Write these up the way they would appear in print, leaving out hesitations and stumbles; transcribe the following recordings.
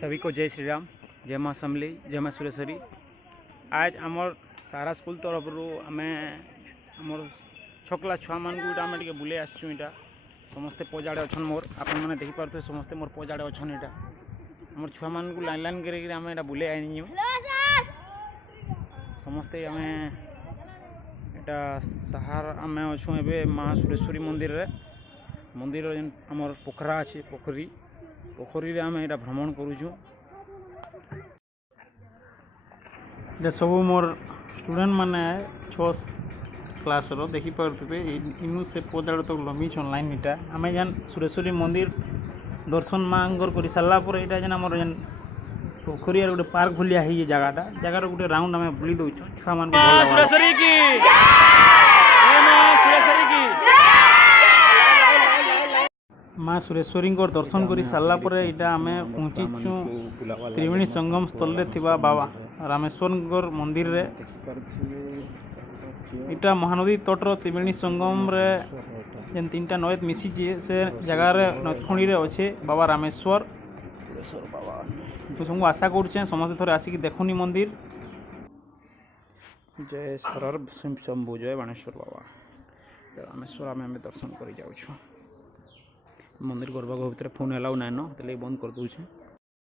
सभी को जय श्री राम, जय माँ समली, जय माँ सुरेश्वरी। आज आमर सारा स्कूल तरफ आम आमर 6 क्लास छुआ मान आम टे बुले आसचुँ। इटा समस्ते पजाड़े अच्छन मोर आपण मैंने देखिपे समस्ते मोर पजाड़े अच्छन। इटा आम छुआ मान को लाइन लाइन कर आम एटा बुले आनी समस्ते आम एटा सहार आम अच्छुँ ए माँ सुरेश्वरी मंदिर रे। मंदिर आमर पोखरा अच्छे पोखरी आम एटा भ्रमण करुचु। सब मोर स्टूडेंट माने 6 क्लास रो देखी पारे इनू से पदाड़ तक लंबी ऑनलाइन। इटा आम जान सुरेश्वरी मंदिर दर्शन मांगर कर सारा यहाँ जेन आम जेन पोखरी गोटे पार्क भलिया है जगहटा जगार गोटे राउंड आम बुली दौचु छुआ मान सुरेश्वरी की माँ सुरेश्वरी दर्शन कर सारापर यहाँ आम पहुँचीचु त्रिवेणी संगम स्थल रे थिबा बाबा रामेश्वर मंदिर रे। इटा महानदी तटर त्रिवेणी संगम रे जेन 3टा नद मिसी से जगार नदखणी रे अच्छे बाबा रामेश्वर। तो सबको आशा करुचे समस्त थोड़े आसिक देखुनी मंदिर। जय सरर शंभु, जय बाणेश्वर बाबा रामेश्वर आम दर्शन कर जाऊँ। मंदिर गर्भगृह भितर फोन एलाउ नाइन तेल बंद कर दूचे।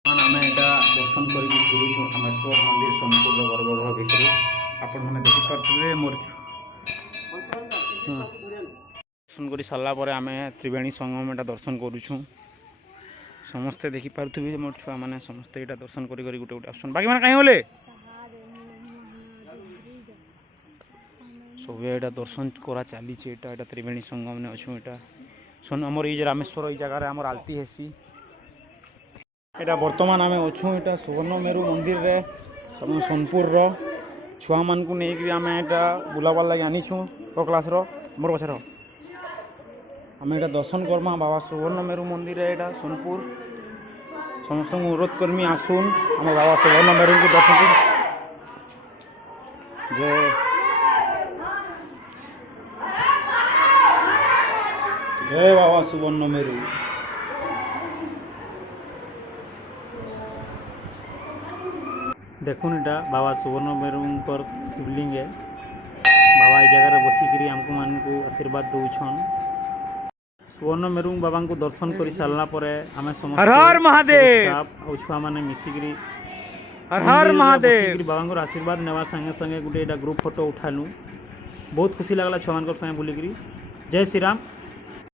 आम यहाँ दर्शन करके रामेश्वर मंदिर सोनपुर गर्भगृह भितर आपण मैंने देखिपे मोर दर्शन कर सारापर आम त्रिवेणी संगम यहाँ दर्शन करुँ। समस्ते देखिपे मोर छुआ मैंने समस्ते यहाँ दर्शन कर गोटे गोटे आसन बाकी मैंने कहीं बोले सब यहाँ दर्शन करा चली। त्रिवेणी संगम ने अच्छू यहाँ आमर ये रामेश्वर ये जगह आमर आलती हेसी। यहाँ बर्तमान आम अच्छू यहाँ सुवर्ण मेरु मंदिर रे सोनपुर छुआ मान को लेकिन आम यहाँ बुलाबार लगे आनीचु 6 क्लास मोर पछर आम यहाँ दर्शन करमा बाबा सुवर्ण मेरु मंदिर है यहाँ सोनपुर। समस्त अनुरोध करमी आसुन आम बाबा सुवर्ण मेरु को दर्शन कर। जय बाबा सुवर्ण मेरु। देखुन इटा बाबा सुवर्ण मेरु शिवलिंग है। बाबा ये जगह बसिक आमको मान को आशीर्वाद दौन। सुवर्ण मेरु बाबा को दर्शन कर सारा आम समस्त हर हर महादेव छुआ मैंने मिसिकी हर हर महादेव बाबा आशीर्वाद नेवार संगे संगे गोटे ग्रुप फोटो उठालु। बहुत खुशी लगला छुआ मान संगे बुलिकी। जय श्री राम।